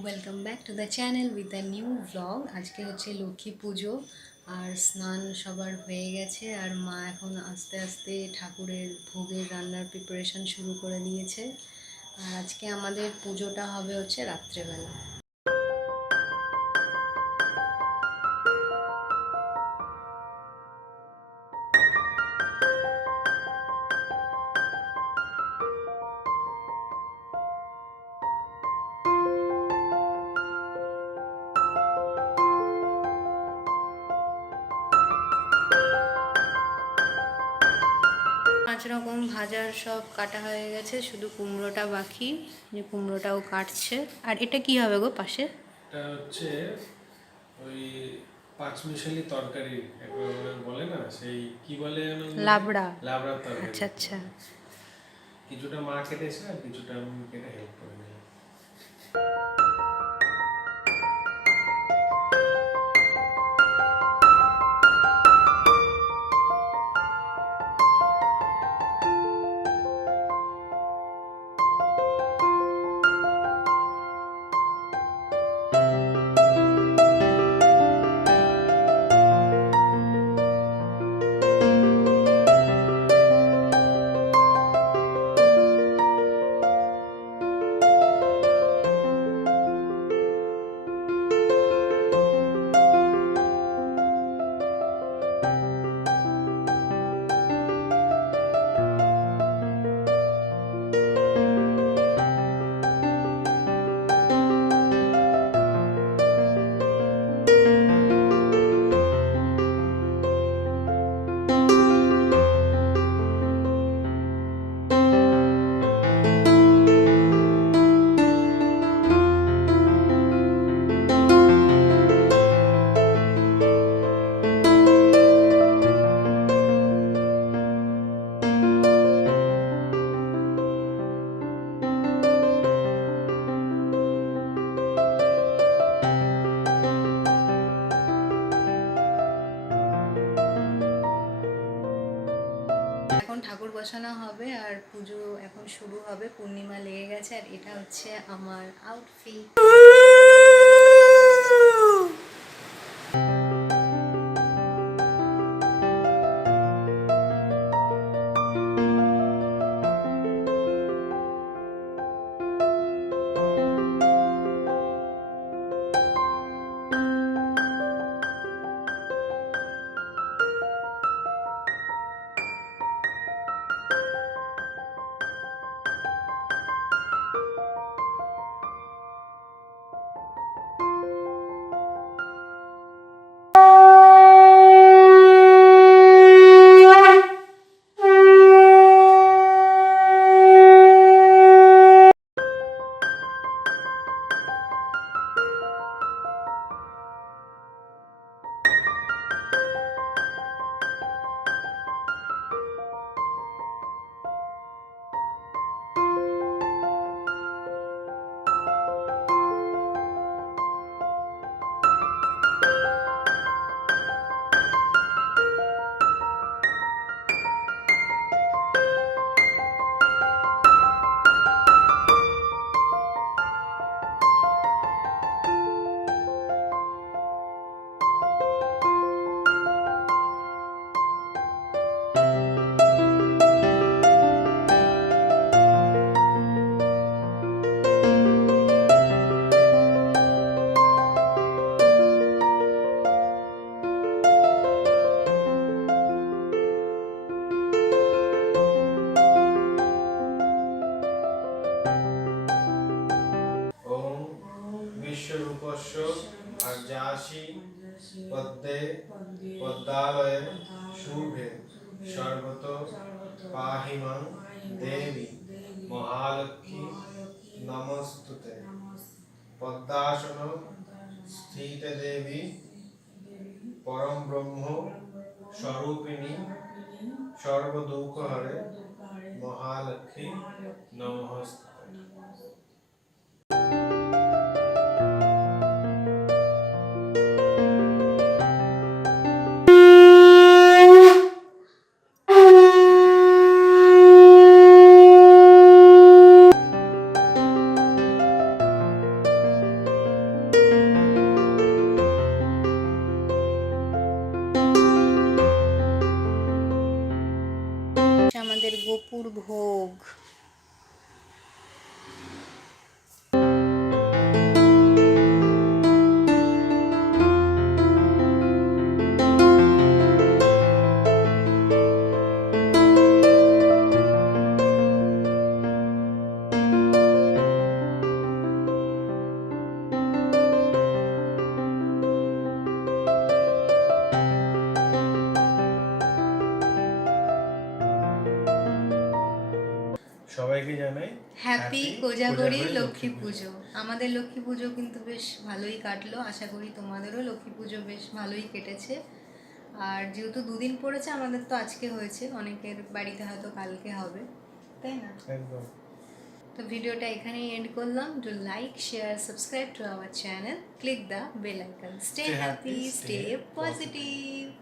Welcome back to the channel with the new vlog. আজকে হচ্ছে লক্ষ্মী পুজো আর স্নান সবার হয়ে গেছে, আর মা এখন আস্তে আস্তে ঠাকুরের ভোগের রান্নার প্রিপারেশন শুরু করে দিয়েছে। আর আজকে আমাদের পুজোটা হবে হচ্ছে রাত্রেবেলা। 5 রকম ভাজার সব কাটা হয়ে গেছে, শুধু কুমড়োটা বাকি, যে কুমড়োটাও কাটছে। আর এটা কি হবে গো পাশে? এটা হচ্ছে ওই পাঁচমিশালি তরকারি বলে না, সেই কি বলে যেন লাবড়া। লাবড়ার তরকারি। আচ্ছা আচ্ছা। কিছুটা মা কেটেছে আর কিছুটা আমি কেটে হেল্প করে দিলাম। এখন ঠাকুর বসানো হবে আর পুজো এখন শুরু হবে। পূর্ণিমা লেগে গেছে আর এটা হচ্ছে আমার আউটফিট। ওম বিশ্বরূপস্য আর্যাসি পদ্মে পদ্মালয়ে শুভে সর্বত পাহিমাং দেবী মহালক্ষ্মী নমস্তুতে। পদ্মাসন স্থিতে দেবী পরম ব্রহ্ম স্বরূপিণী সর্বদুঃখহরে মহালক্ষ্মী নমস্তুতে। আমাদের গোপুর ভোগ। সবাইকে জানাই হ্যাপি কোজাগরি লক্ষ্মী পুজো। আমাদের লক্ষ্মী পুজো কিন্তু বেশ ভালোই কাটলো, আশা করি তোমাদেরও লক্ষ্মী পুজো বেশ ভালোই কেটেছে। আর যেহেতু দুদিন পড়েছে, আমাদের তো আজকে হয়েছে, অনেকের বাড়িতে হয়তো কালকে হবে, তাই না? একদম। তো ভিডিওটা এখানেই এন্ড করলাম। Do like, share, subscribe to our channel, click the bell icon, stay Stay happy, happy, stay stay positive. Positive.